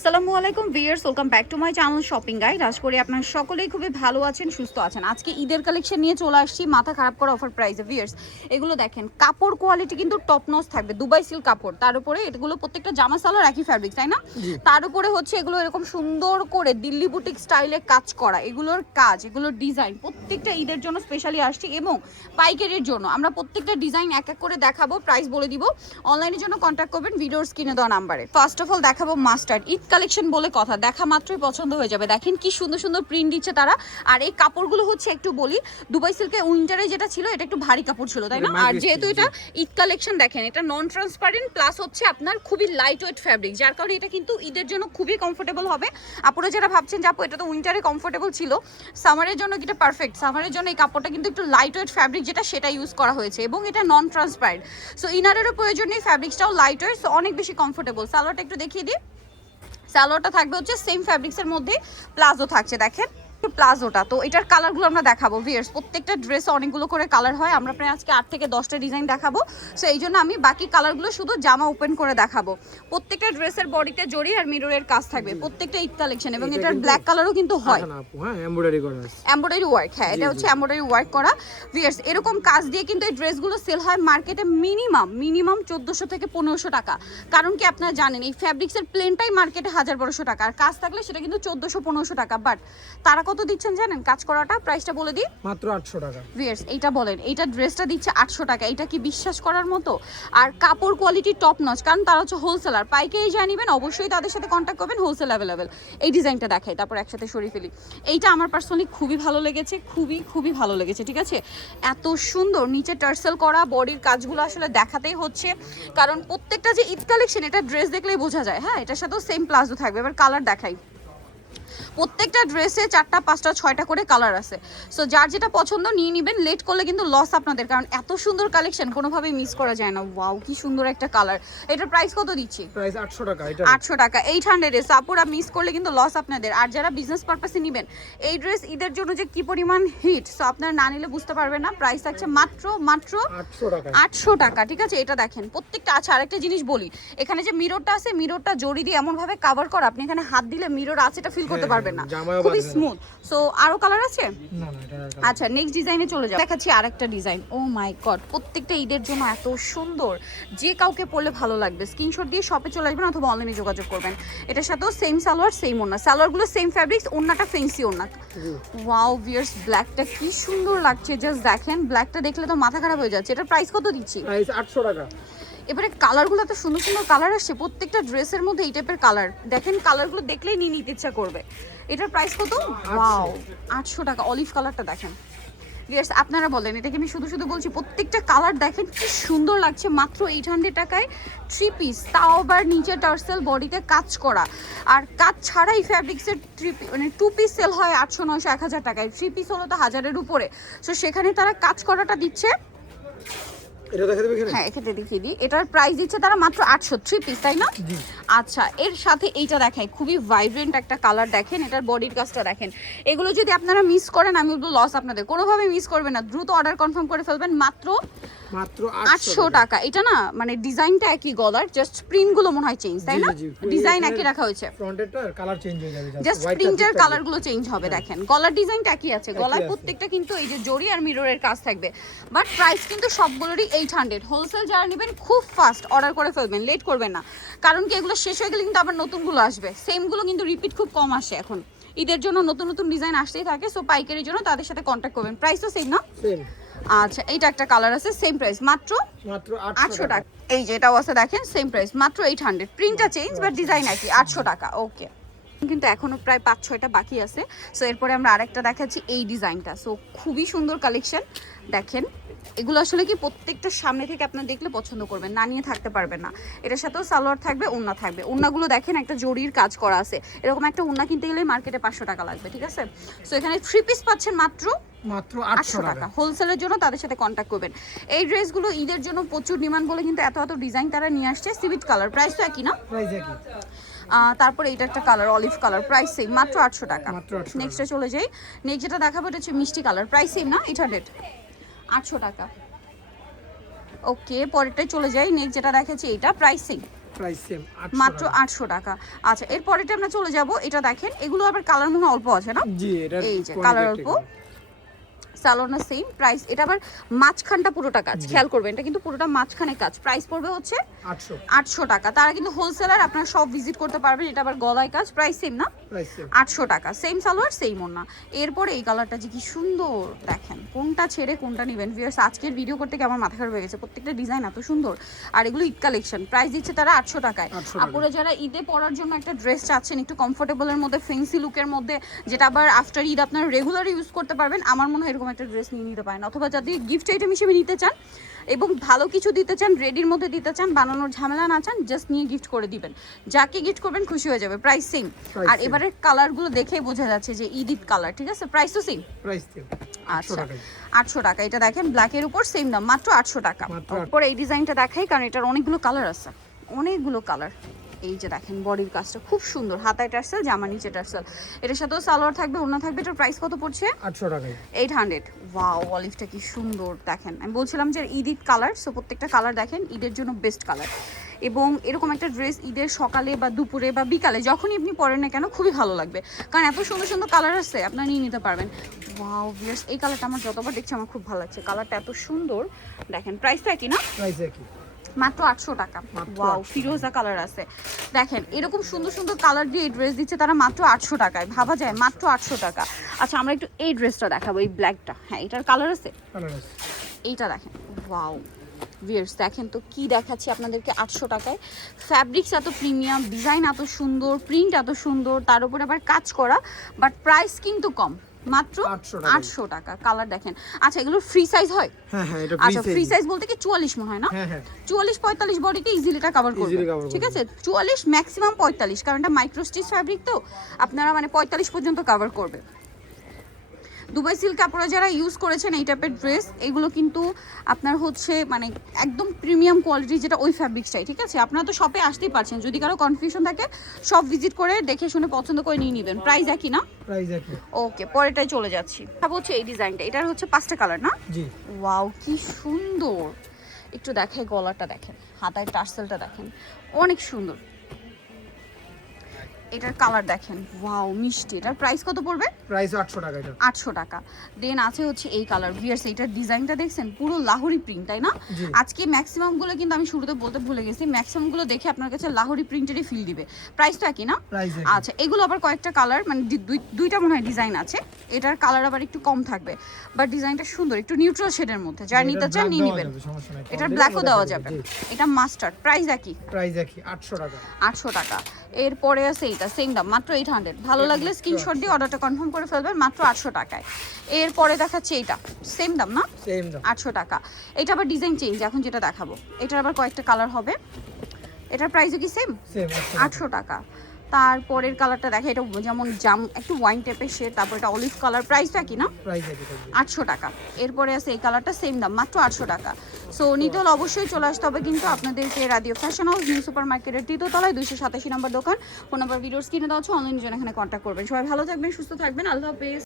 আসসালামু আলাইকুম viewers welcome back to my channel shopping guide আশা করি আপনার সকলেই খুবই ভালো আছেন সুস্থ আছেন আজকে ঈদের কালেকশন নিয়ে চলে আসছি মাথা খারাপ করা অফার প্রাইসে ভিয়ার্স এগুলো দেখেন কাপড় কোয়ালিটি কিন্তু টপ নস থাকবে দুবাই সিল্ক কাপড় তার উপরে এগুলো প্রত্যেকটা জামা সালার একই ফ্যাব্রিক তাই না তার উপরে হচ্ছে এগুলো এরকম সুন্দর করে দিল্লি বুটিক স্টাইলে কাজ করা এগুলোর কাজ এগুলোর ডিজাইন প্রত্যেকটা ঈদের জন্য স্পেশালি আসছি এবং পাইকারির জন্য আমরা প্রত্যেকটা ডিজাইন এক এক করে দেখাবো প্রাইস বলে দিব অনলাইনের জন্য কন্ট্যাক্ট করবেন ভিডিওর স্ক্রিনে দেওয়া নাম্বারে ফার্স্ট অফ অল দেখাবো মাস্টার্ড ঈদ কালেকশন বলে কথা দেখা মাত্রই পছন্দ হয়ে যাবে দেখেন কি সুন্দর সুন্দর প্রিন্ট দিচ্ছে তারা আর এই কাপড়গুলো হচ্ছে একটু বলি দুবাই সিল্কে উইন্টারে যেটা ছিল এটা একটু ভারী কাপড় ছিল তাই না আর যেহেতু এটা ঈদ কালেকশন দেখেন এটা নন ট্রান্সপারেন্ট প্লাস হচ্ছে আপনার খুবই লাইট ওয়েট ফ্যাব্রিক যার কারণে এটা কিন্তু ঈদের জন্য খুবই কমফোর্টেবল হবে আপনারা যারা ভাবছেন যে আপু এটা তো উইন্টারে কমফোর্টেবল ছিল সামারের জন্য এটা পারফেক্ট সামারের জন্য এই কাপড়টা কিন্তু একটু লাইট ওয়েট ফ্যাব্রিক যেটা সেটা ইউজ করা হয়েছে এবং এটা নন ট্রান্সপারেন্ট সো ইনারেরও প্রয়োজনীয় ফ্যাব্রিক্সটাও লাইট ওয়েট সো অনেক বেশি কমফোর্টেবল সালোয়ারটা একটু দেখিয়ে দিই সালোয়ারটা থাকবে হচ্ছে সেম ফ্যাব্রিক্সের মধ্যে প্লাজো থাকছে দেখেন প্লাজোটা তো এটার কালারগুলো আমরা দেখাবো ভিয়ার্স প্রত্যেকটা ড্রেস অনেকগুলো করে কালার হয় আমরা প্রায় আজকে আট থেকে দশটা ডিজাইন দেখাবো সো এই জন্য আমি বাকি কালারগুলো শুধু জামা ওপেন করে দেখাবো প্রত্যেকটা ড্রেসের বডিতে জড়ি আর মিররের কাজ থাকবে প্রত্যেকটা ইট কালেকশন এবং এটার ব্ল্যাক কালারও কিন্তু আচ্ছা হয় এম্ব্রয়ডারি ওয়ার্ক হ্যাঁ, হ্যাঁ এটা হচ্ছে এমব্রয়ডারি ওয়ার্ক করা ভিয়ার্স এরকম কাজ দিয়ে কিন্তু এই ড্রেসগুলো সেল হয় মার্কেটে মিনিমাম মিনিমাম চোদ্দোশো থেকে পনেরোশো টাকা কারণ কি আপনারা জানেন এই ফ্যাব্রিক্সের প্লেনটাই মার্কেটে হাজার বারোশো টাকা আর কাজ থাকলে সেটা কিন্তু চোদ্দোশো পনেরোশো টাকা বাট তারা কত দিচ্ছেন জানেন কাজ করাটা প্রাইসটা বলে দিই মাত্র 800 টাকা ভিউয়ার্স এইটা বলেন এটা ড্রেসটা দিচ্ছে 800 টাকা এটা কি বিশ্বাস করার মতো আর কাপড় কোয়ালিটি টপ নচ কারণ তারা হচ্ছে হোলসেলার পাইকারি জানিবেন অবশ্যই তাদের সাথে কন্টাক্ট করবেন হোলসেল অ্যাভেলেবেল এই ডিজাইনটা দেখাই তারপর একসাথে সরিয়ে ফেলি এইটা আমার পার্সোনালি খুবই ভালো লেগেছে খুবই খুবই ভালো লেগেছে ঠিক আছে এত সুন্দর নিচে টার্সেল করা বডির কাজগুলো আসলে দেখাতেই হচ্ছে কারণ প্রত্যেকটা যে ঈদ কালেকশন এটা ড্রেস দেখলেই বোঝা যায় হ্যাঁ এটার সাথেও সেম প্লাজো থাকবে এবার কালার দেখাই প্রত্যেকটা ড্রেসে চারটা পাঁচটা ছয়টা করে কালার আছে সো যার যেটা পছন্দ নিয়ে নেবেন লেট করলে কিন্তু লস আপনাদের কারণ এত সুন্দর কালেকশন কোনোভাবেই মিস করা যায় না ওয়াও কি সুন্দর একটা কালার এটার প্রাইস কত দিচ্ছি প্রাইস 800 টাকা এটা 800 টাকা 800 এ সাপুরা মিস করলে কিন্তু লস আপনাদের আর যারা বিজনেস পারপাসে নেবেন এই ড্রেস ঈদের জন্য যে কি পরিমাণ হিট সো আপনারা না নিলে বুঝতে পারবেন না প্রাইস আছে মাত্র মাত্র 800 টাকা 800 টাকা ঠিক আছে এটা দেখেন প্রত্যেকটা আছে আচ্ছা, আরেকটা জিনিস বলি এখানে যে মিররটা আছে মিররটা জড়ি দিয়ে এমন ভাবে কভার করা আপনি এখানে হাত দিলে মিরর আছে এটা ফিল করতে হ্যাঁ, হ্যাঁ। পারবেন পারবে না খুবই স্মুথ সো আরো কালার আছে আচ্ছা নেক্সট ডিজাইনে চলে যাও দেখাচ্ছি আরেকটা ডিজাইন ও মাই গড প্রত্যেকটা ঈদের জন্য এত সুন্দর যে কাউকে পরলে ভালো লাগবে স্ক্রিনশট দিয়ে শপে চলে আসবেন অথবা অনলাইনে যোগাযোগ করবেন এটার সাথেও সেম সালোয়ার সেম ওনা সালোয়ারগুলো সেম ফ্যাব্রিক্স ওনাটা ফেন্সি ওনা ওয়াও ভিয়ার্স ব্ল্যাকটা কি সুন্দর লাগছে জাস্ট দেখেন ব্ল্যাকটা দেখলে তো মাথা খারাপ হয়ে যাচ্ছে এটার প্রাইস কত দিচ্ছি প্রাইস 800 টাকা এবারে কালারগুলো তো সুন্দর সুন্দর কালার আসছে প্রত্যেকটা ড্রেসের মধ্যে এই টাইপের কালার দেখেন কালারগুলো দেখলেই নিয়ে নিতে ইচ্ছা করবে এটার প্রাইস কত ওয়াও আটশো টাকা অলিভ কালারটা দেখেন আপনারা বলেন এটাকে আমি শুধু শুধু বলছি প্রত্যেকটা কালার দেখেন কি সুন্দর লাগছে মাত্র এইট হান্ড্রেড টাকায় থ্রি পিস তাও আবার নিচে টার্সেল বডিতে কাজ করা আর কাজ ছাড়াই ফ্যাব্রিক্সের থ্রি মানে টু পিস সেল হয় আটশো নয়শো এক হাজার টাকায় থ্রি পিস হলো তো হাজারের উপরে সো সেখানে তারা কাজ করাটা দিচ্ছে হ্যাঁ, এটার দিচ্ছে তারা মাত্র পিস তাই না আচ্ছা এর সাথে এইটা খুবই ভাইব্রেন্ট একটা কালার দেখেন এটার বডির দেখেন এগুলো যদি আপনারা মিস করেন আমি বলবো লস আপনাদের কোনোভাবে মিস করবেন না দ্রুত অর্ডার কনফার্ম করে ফেলবেন মাত্র মাত্র 800 টাকা এটা না মানে ডিজাইনটা একই গলার জাস্ট প্রিন্ট গুলো মনে হয় চেঞ্জ তাই না ডিজাইন একই রাখা হয়েছে ফ্রন্টেরটা কালার চেঞ্জ হয়ে যাবে জাস্ট প্রিন্টের কালার গুলো চেঞ্জ হবে হ্যাঁ। দেখেন গলার ডিজাইনটা একই আছে গলার প্রত্যেকটা কিন্তু এই যে জরি আর মিররের কাজ থাকবে বাট প্রাইস কিন্তু সবগুলোরই 800 হোলসেল যারা নেবেন খুব ফাস্ট অর্ডার করে ফেলবেন লেট করবেন না কারণ কি এগুলো শেষ হয়ে গেলে কিন্তু আবার নতুনগুলো আসবে সেমগুলো কিন্তু রিপিট খুব কম আসে এখন ঈদের জন্য নতুন নতুন ডিজাইন আসতেই থাকে সো পাইকারির জন্য তাদের সাথে কন্ট্যাক্ট করবেন প্রাইসও সেম না সেম আচ্ছা এইটা একটা কালার আছে সেম প্রাইস মাত্র মাত্র 800 টাকা এই যে এটাও আছে দেখেন সেম প্রাইস মাত্র 800 প্রিন্টটা চেঞ্জ বাট ডিজাইন একই 800 টাকা ওকে কিন্তু এখনো প্রায় পাঁচ ছয়টা বাকি আছে সো এরপরে আমরা আরেকটা দেখাচ্ছি এই ডিজাইনটা সো খুবই সুন্দর কালেকশন দেখেন এগুলো আসলে কি প্রত্যেকটা সামনে থেকে আপনার দেখলে পছন্দ করবেন না নিয়ে থাকতে পারবেন না এটার সাথেও সালোয়ার থাকবে ওন্না থাকবে ওন্নাগুলো দেখেন একটা জরির কাজ করা আছে এরকম একটা ওন্না কিনতে গেলে মার্কেটে পাঁচশো টাকা লাগবে ঠিক আছে সো এখানে থ্রি পিস পাচ্ছেন মাত্র মাত্র আটশো টাকা হোলসেলের জন্য তাদের সাথে কন্ট্যাক্ট করবেন এই ড্রেসগুলো ঈদের জন্য প্রচুর ডিমান্ড বলে কিন্তু এত এত ডিজাইন তারা নিয়ে আসছে সিভিট কালার প্রাইস তো একই না প্রাইস একই তারপরে এটা একটা colour olive colour price same মাত্র আটশো টাকা নেক্সটে চলে যাই নেক্সট যেটা দেখাবো এটা হচ্ছে মিষ্টি কালার প্রাইস সেম না এইট হান্ড্রেড আটশো টাকা ওকে পরেরটাই চলে যাই নেক্সট যেটা দেখাচ্ছি এটা প্রাইসিং মাত্র আটশো টাকা আচ্ছা এরপরে আমরা চলে যাব এটা দেখেন এগুলো আবার কালার মনে অল্প আছে না এই যে কালার অল্প সালোনা সেম প্রাইস এটা আবার মাঝখানটা পুরোটা কাজ খেয়াল করবেন এটা কিন্তু পুরোটা মাঝখানে কাজ প্রাইস পড়বে হচ্ছে আটশো টাকা তারা কিন্তু হোলসেলার আপনারা সব ভিজিট করতে পারবেন এটা আবার গলায় কাজ প্রাইস সেম না আটশো টাকা সেম সালোয়ার সেম ওনা এরপরে এই কালারটা যে কি সুন্দর দেখেন কোনটা ছেড়ে কোনটা নেবেন ভিউয়ার্স আজকের ভিডিও করতে গিয়ে আমার মাথা খারাপ হয়ে গেছে প্রত্যেকটা ডিজাইন এত সুন্দর আর এগুলো ঈদ কালেকশন প্রাইস দিচ্ছে তারা আটশো টাকায় আপনারা যারা ঈদে পরার জন্য একটা ড্রেস চাচ্ছেন একটু কমফোর্টেবলের মধ্যে ফেন্সি লুকের মধ্যে যেটা আবার আফটার ঈদ আপনারা রেগুলার ইউজ করতে পারবেন আমার মনে হয় এরকম একটা ড্রেস নিয়ে নিতে পারেন অথবা যদি গিফট আইটেম হিসেবে নিতে চান এবং ভালো কিছু দিতে চান রেডির মধ্যে দিতে চান বানানোর ঝামেলা না চান জাস্ট নিয়ে গিফট করে দিবেন যাকে গিফট করবেন খুশি হয়ে যাবে প্রাইস সেম আর এবারের কালারগুলো দেখেই বোঝা যাচ্ছে যে ইদিত কালার ঠিক আছে প্রাইস তো সেম প্রাইস সেম আচ্ছা আটশো টাকা এটা দেখেন ব্ল্যাকের উপর সেম দাম মাত্র আটশো টাকা পরে এই ডিজাইনটা দেখাই কারণ এটার অনেকগুলো কালার আছে অনেকগুলো কালার এই যে দেখেন বডির কাজটা খুব সুন্দর হাতায় টার্সেল জামা নিচে টার্সেল এটার সাথেও সালোয়ার থাকবে অন্য থাকবে এটার প্রাইস কত পড়ছে আটশো টাকা এইট হান্ড্রেড ওয়াও অলিভটা কি সুন্দর দেখেন আমি বলছিলাম যে ঈদ ঈদ কালার সো প্রত্যেকটা কালার দেখেন ঈদের জন্য বেস্ট কালার এবং এরকম একটা ড্রেস ঈদের সকালে বা দুপুরে বা বিকালে যখনই আপনি পরেন না কেন খুবই ভালো লাগবে কারণ এত সুন্দর সুন্দর কালার আছে আপনারা নিয়ে নিতে পারবেন ওয়াও ভিয়ার্স এই কালারটা আমার যতবার দেখছি আমার খুব ভালো লাগছে কালারটা এত সুন্দর দেখেন প্রাইসটা একই না প্রাইস একই মাত্র আটশো টাকা ওয়াও ফিরোজা কালার আছে দেখেন এরকম সুন্দর সুন্দর কালার দিয়ে এই ড্রেস দিচ্ছে তারা মাত্র আটশো টাকায় ভাবা যায় মাত্র আটশো টাকা আচ্ছা আমরা একটু এই ড্রেসটা দেখাবো এই ব্ল্যাকটা হ্যাঁ এটার কালার আছে এইটা দেখেন ওয়াও ভিয়ার্স দেখেন তো কি দেখাচ্ছি আপনাদেরকে আটশো টাকায় ফ্যাব্রিক্স এত প্রিমিয়াম ডিজাইন এত সুন্দর প্রিন্ট এত সুন্দর তার উপর আবার কাজ করা বাট প্রাইস কিন্তু কম মাত্র 800 টাকা কালার দেখেন আচ্ছা এগুলো ফ্রি সাইজ হয় হ্যাঁ হ্যাঁ এটা আচ্ছা ফ্রি সাইজ বলতে কি 44 মনে হয় না হ্যাঁ হ্যাঁ 44 45 বডিতে ইজিলি এটা কভার করবে ঠিক আছে 44 ম্যাক্সিমাম 45 কারণ এটা মাইক্রো স্টিচ ফ্যাব্রিক তো আপনারা মানে 45 পর্যন্ত কভার করবে দুবাই সিল্ক কাপড়ে যারা ইউজ করেছেন এই টাইপের ড্রেস এগুলো কিন্তু আপনার হচ্ছে মানে একদম প্রিমিয়াম কোয়ালিটি যেটা ওই ফ্যাব্রিক্সটাই ঠিক আছে আপনারা তো শপে আসতেই পারছেন যদি কারো কনফিউশন থাকে সব ভিজিট করে দেখে শুনে পছন্দ করে নিয়ে নেবেন প্রাইস একই না প্রাইস একই ওকে পরেরটাই চলে যাচ্ছি ভাবো হচ্ছে এই ডিজাইনটা এটার হচ্ছে পাঁচটা কালার না জি ওয়াও কি সুন্দর একটু দেখে গলাটা দেখেন হাতায় টার্সেলটা দেখেন অনেক সুন্দর এটার কালার দেখেন ওয়াও মিষ্টি এটার প্রাইস কত পড়বে প্রাইস 800 টাকা এটা 800 টাকা দেন আছে হচ্ছে এই কালার ভিয়ার্স এটার ডিজাইনটা দেখছেন পুরো লাহোরি প্রিন্ট তাই না আজকে ম্যাক্সিমাম গুলো কিন্তু আমি শুরুতে বলতে ভুলে গেছি ম্যাক্সিমাম গুলো দেখে আপনার কাছে লাহোরি প্রিন্টেরই ফিল দিবে প্রাইস তো একই না আচ্ছা এগুলো আবার কয়েকটা কালার মানে দুইটা মনে হয় ডিজাইন আছে এটার কালার আবার একটু কম থাকবে বাট ডিজাইনটা সুন্দর একটু নিউট্রাল শেডের মধ্যে যার নিতে চান নিয়ে নেবেন এটার ব্ল্যাকও দেওয়া যাবে এটা মাস্টার্ড প্রাইস একই প্রাইস একই 800 টাকা 800 টাকা এরপরে আছে এটা সেম দাম মাত্র এইট হান্ড্রেড ভালো লাগলে স্ক্রিনশট দিয়ে অর্ডারটা কনফার্ম করে ফেলবেন মাত্র আটশো টাকায় এরপরে দেখাচ্ছি এইটা সেম দাম না সেম দাম আটশো টাকা এটা আবার ডিজাইন চেঞ্জ এখন যেটা দেখাবো এটার আবার কয়েকটা কালার হবে এটার প্রাইসও কি সেম আটশো টাকা তারপরের কালারটা দেখে এটা যেমন জাম একটু ওয়াইন টাইপের শেড তারপর এটা অলিভ কালার প্রাইসটা কি না আটশো টাকা এরপরে আছে এই কালারটা সেম দাম মাত্র আটশো টাকা সো নিতে হলে অবশ্যই চলে আসতে হবে কিন্তু আপনাদেরকে Radio Fashion House New Super মার্কেটের তৃতীয়তলায় দুইশো সাতাশি নম্বর দোকান ফোন নাম্বার ভিডিওস কিনে দেওয়া হচ্ছে অনলাইন জন্য এখানে কন্ট্যাক্ট করবেন সবাই ভালো থাকবেন সুস্থ থাকবেন আল্লাহ হাফেজ